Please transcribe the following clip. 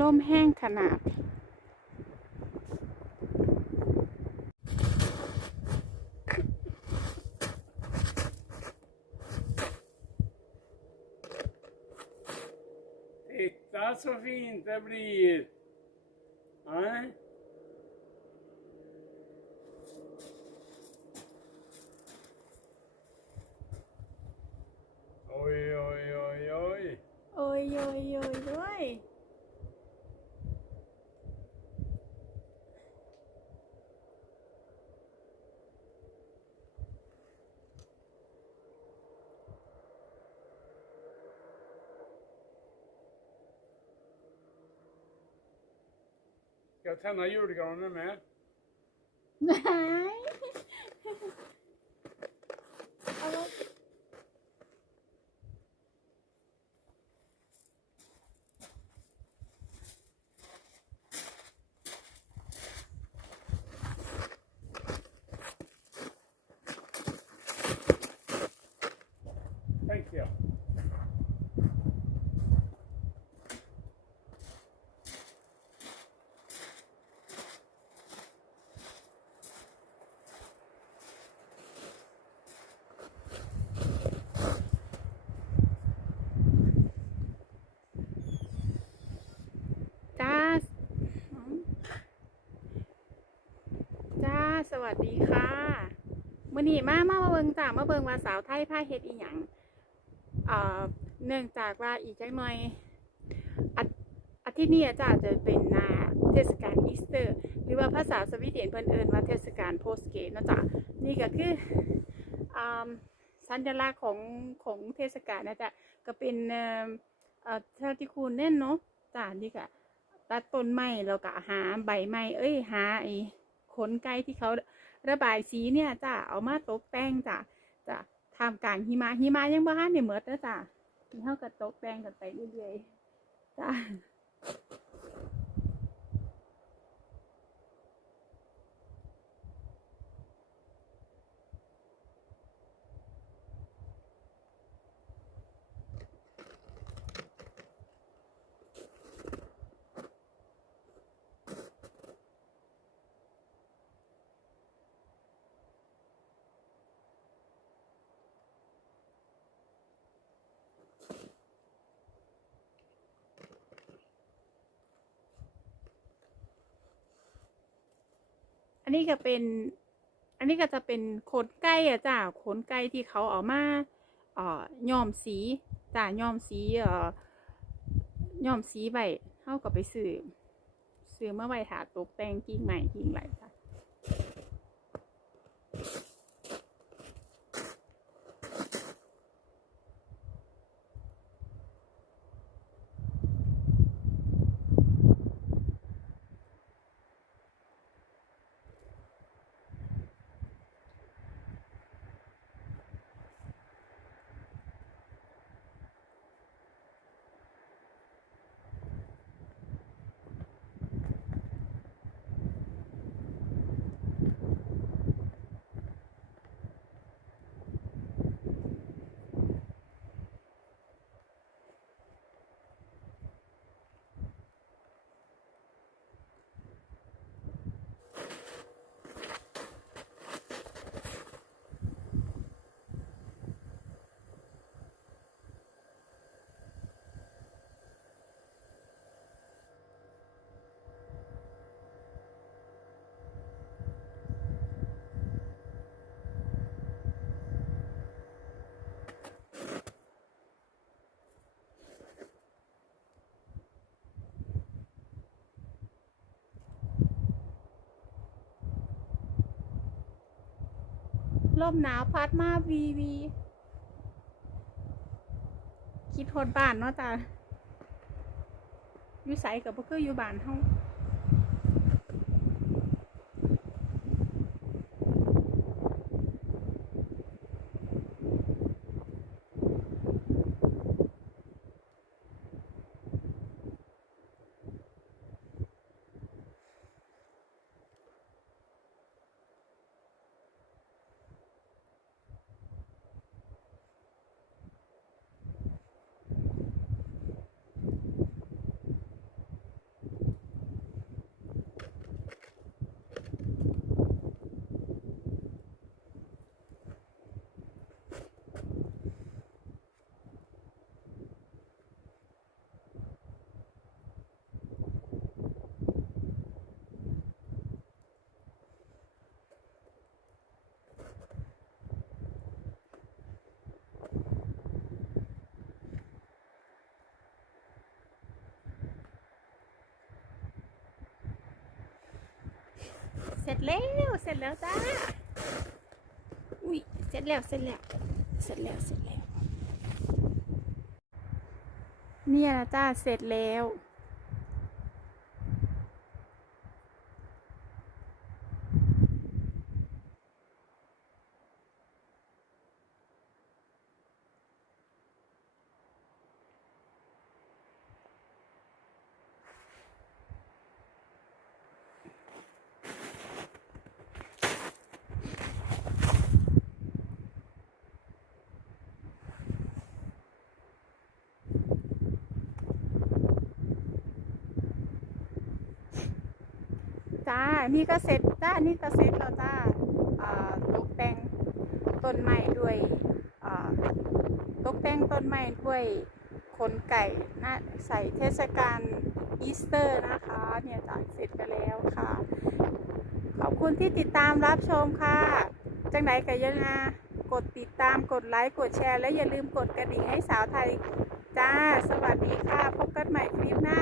ลมแห้งขนาด Titta så fint det blir. Nej. Oj, oj, oj, oj. โอ้ยโ Ska jag tända julgranen med? Nej. ดีค่ะมื่อนี้มามามาเบิงจ้ามาเบิงว่าสาวไทยผ้าเฮ็ดอีหยังเอ่อเนื่องจากว่าอีกจักหน่อยอาทิตย์นี้จ้าจะเป็นนาเทศกาลอีสเตอร์ หรือว่าภาษาสวีเดนเพิ่นเอิ้นว่าเทศกาลโพสเกตนะจ้ะนี่ก็คืออ่าสัญลักษณ์ของของเทศกาลนะจ๊ะก็เป็นเอ่อเท่าที่คุณเน่นเนาะจ้ะนี่ก็ตัดต้นไม้แล้วก็หาใบไม้เอ้ยหาไอ้ขนไก่ที่เขา ระบายสีเนี่ยจ้ะเอามาตกแต่งจ้ะจ้ะทำกลางหิมะหิมะยังบ่ทันได้หมดเด้อจ้ะเฮาก็ตกแต่งกันไปเรื่อยๆจ้ะ อันนี้ก็เป็น อันนี้ก็จะเป็นขนไก่อะจ้าขนไก่ที่เขาเอามาเอ่อย้อมสีจ้าย้อมสีเอ่อย้อมสีใบเท่ากับไปซื้อซื้อเมื่อว้ถาตกแต่งกิ่งใหม่กิ่งไหลจ้ะ ลมหนาวพัดมาวีวี คิดโทษบ้านเนาะจ้ะอยู่ใสกับพวกคืออยู่บ้านห้อง ร็จแล้ว เสร็จแล้วจ้า อุ้ย เสร็จแล้ว เสร็จแล้ว เสร็จแล้ว เสร็จแล้ว เนี่ยนะจ้า เสร็จแล้ว จ้า นี่ก็เสร็จจ้า นี่ก็เสร็จแล้วจ้าตกแต่งต้นไม้ด้วยตกแต่งต้นไม้ด้วยขนไก่นะใส่เทศกาลอีสเตอร์นะคะ เนี่ยจ้าเสร็จไปแล้วค่ะ ขอบคุณที่ติดตามรับชมค่ะ จังไหนก็อยังมากดติดตามกดไลค์กดแชร์ และอย่าลืมกดกระดิ่งให้สาวไทยจ้า สวัสดีค่ะ พบกันใหม่คลิปหน้า